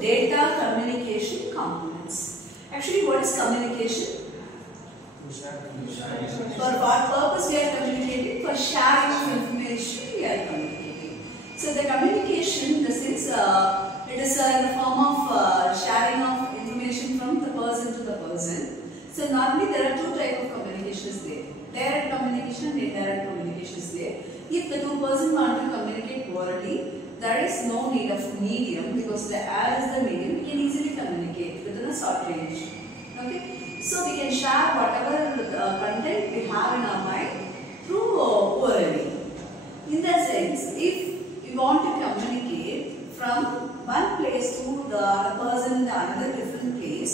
data communication components. Actually, what is communication? For what purpose we are communicating? For sharing of information we are communicating. So the communication, this is it is in the form of sharing of information from the person to the person. So normally there are two types of communications there. Direct communication and indirect communications there. If the two persons want to communicate orally, there is no need of medium because the air is the medium. We can easily communicate within a short range. Okay, so we can share whatever content we have in our mind through orally. In that sense, if we want to communicate from one place to the other person in another different place,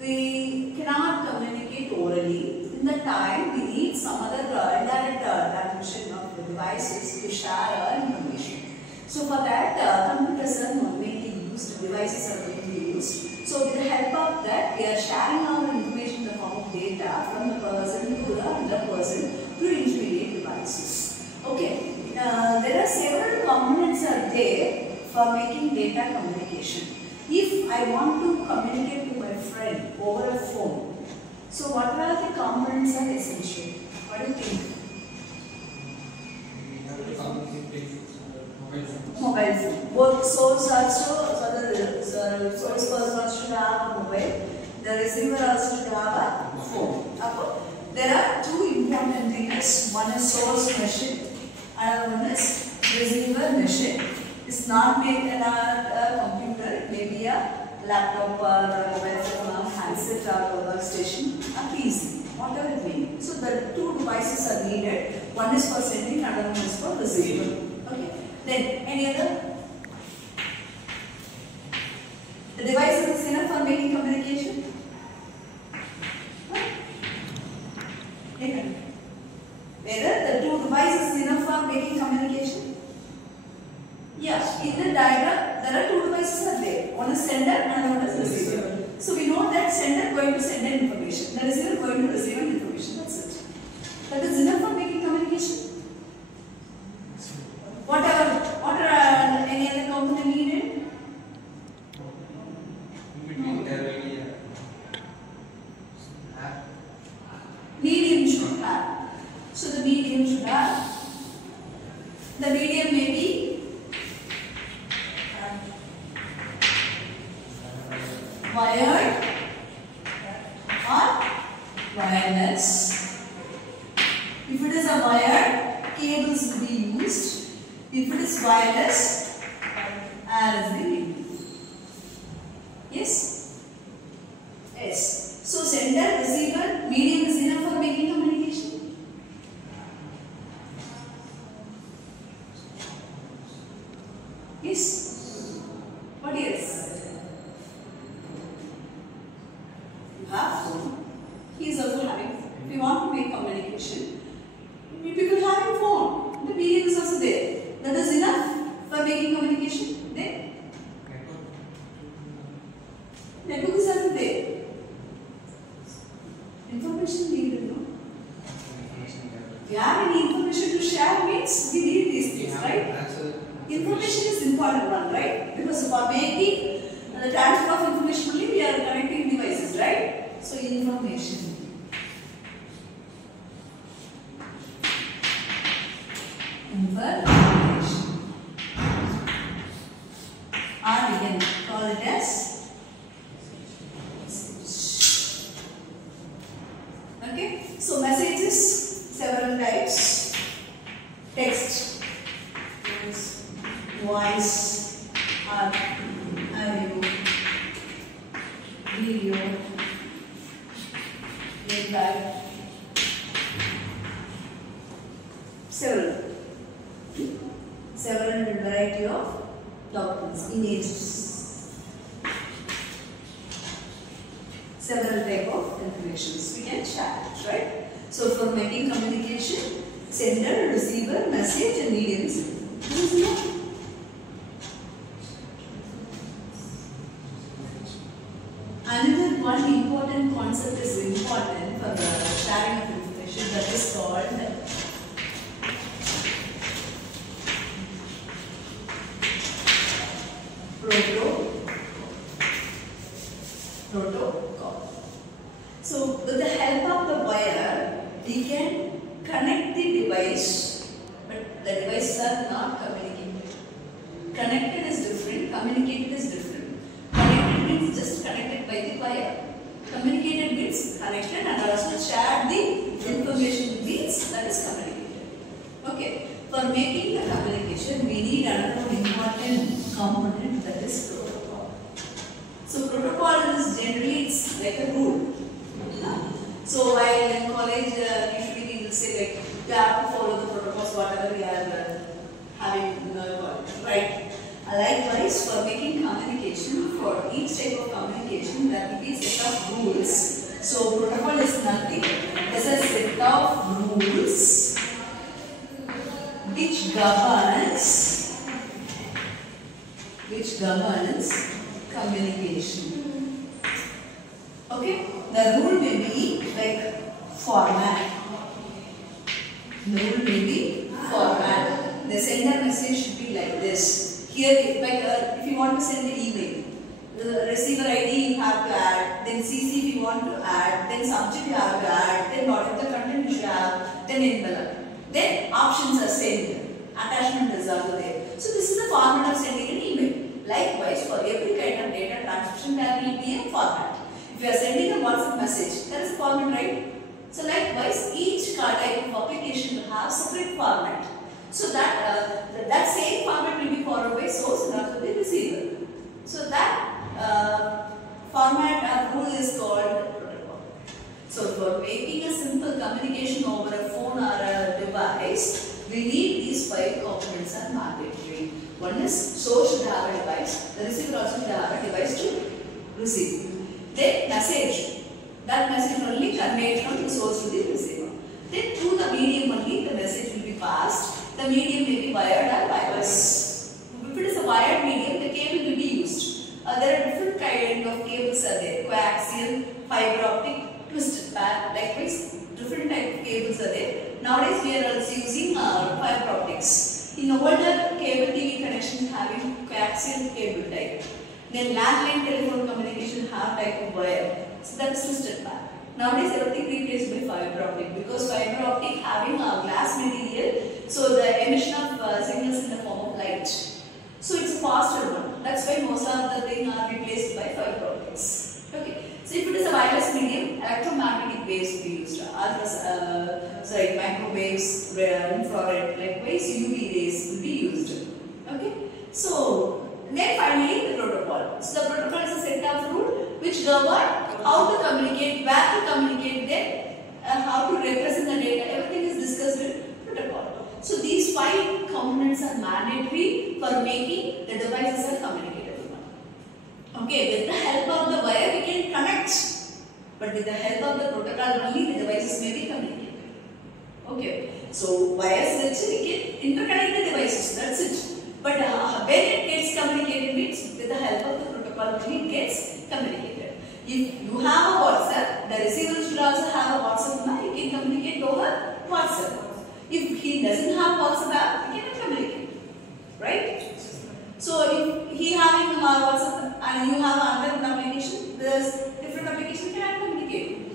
we cannot communicate orally. In that time, we need some other indirect transmission of the devices to share our information. So for that, computers are mainly used, devices are mainly used. So with the help of that, we are sharing our information in the form of data from the person to the other person through intermediate devices. Okay, there are several components are there for making data communication. If I want to communicate with my friend over a phone, so what are the components are essential? What do you think? Mobile phone. Both source also, the source person also should have a mobile. The receiver also should have a phone. There are two important things. One is source machine, another one is receiver machine. It's not made in a computer. It may be a laptop or a mobile phone or handset or a workstation, a PC, whatever it may be. So the two devices are needed. One is for sending, another one is for receiving. Okay. Then any other? The device is enough for making communication? Whether the two devices is enough for making communication? Yes. In the diagram, there are two devices are there. One is sender and another is receiver. So we know that sender going to send an information, the receiver going to receive an information. That's it. That is enough for making communication. What are any other component needed? Medium should have. So the medium should have. The medium may be wired or wireless. If it is a wired, cables will be used. If it is wireless, air is the medium. Yes? Yes. So sender, receiver, medium is enough for making communication. Yes? What else? You have phone. He is also having phone. If you want to make communication, people having phone. The medium is also there. That is enough for making communication. Then network is also there. Information needed, no? If you have any information to share, means we need these things, right? Information is important one, right? Because for making the transfer of information only we are connecting devices, right? So information. Information. Or we can call it as message. Okay? So messages, several types. Text, voice, audio, video, reply, several variety of documents, images, several type of informations we can share, right? So for making communication, sender, receiver, message and mediums. Another one important concept is important for the sharing of information, that is called protocol. protocol. So with the help of the wire, we can connect the device, but the devices are not communicated. Connected is different, communicated is different. Connected means just connected by the wire. Communicated means connected and also shared the information means that is communicated. Okay. For making the communication, we need another important component, that is protocol. So protocol is generally it's like a rule. So while in college, usually we will say like you have to follow the protocols whatever we are having in the college, right? Likewise, for making communication, for each type of communication, there will be a set of rules. So protocol is nothing. It's a set of rules which governs communication. Okay, the rule may be like format. The rule may be format. The sender message should be like this. Here, like if you want to send an email, the receiver ID you have to add, then CC if you want to add, then subject you have to add, then whatever the content you should have, then envelope. Then options are sent. Attachment is also there. So this is the format of sending an email. Likewise, for every kind of data transmission, there will be a format. If you are sending a WhatsApp message, there is a format, right? So likewise, each type of application will have separate format. So that same format will be followed by source and also the receiver. So that format or rule is called protocol. So for making a simple communication over a phone or a device, we need these 5 components are mandatory. One is source should have a device, the receiver also should have a device to receive. Then message, that message only conveyed from the source to the receiver. Then through the medium only the message will be passed. The medium may be wired or wireless. If it is a wired medium, the cable will be used. There are different kind of cables are there, coaxial, fiber optic, twisted pair, likewise different type of cables are there. Nowadays we are also using fiber optics. In older cable TV connection having coaxial cable type. Then landline telephone communication have type of wire. So that is twisted pair. Nowadays everything replaced by fiber optic because fiber optic having a glass material, so the emission of signals in the form of light. So it's a faster one. That's why most of the things are replaced by fiber optics. Okay. So if it is a wireless medium, electromagnetic waves will be used. Others, microwaves, infrared, likewise UV rays will be used. Okay. So then finally the protocol. So the protocol is a set of rules which govern how to communicate, where to communicate, then how to represent the data. Everything is discussed in protocol. So these 5 components are mandatory for making the devices are communicatable. Okay, with the help of the wire we can connect, but with the help of the protocol only the devices may be communicated. Okay, so wires which we can interconnect the devices, that's it. But when it gets communicated means with the help of the protocol only it gets communicated. If you have a WhatsApp, the receiver should also have a WhatsApp number, he can communicate over WhatsApp. If he doesn't have WhatsApp app, he cannot communicate, right? So if he having WhatsApp and you have another application, there's different application can communicate.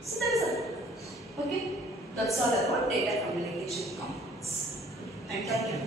So that is it. Okay, that's all about data communication components. Thank you.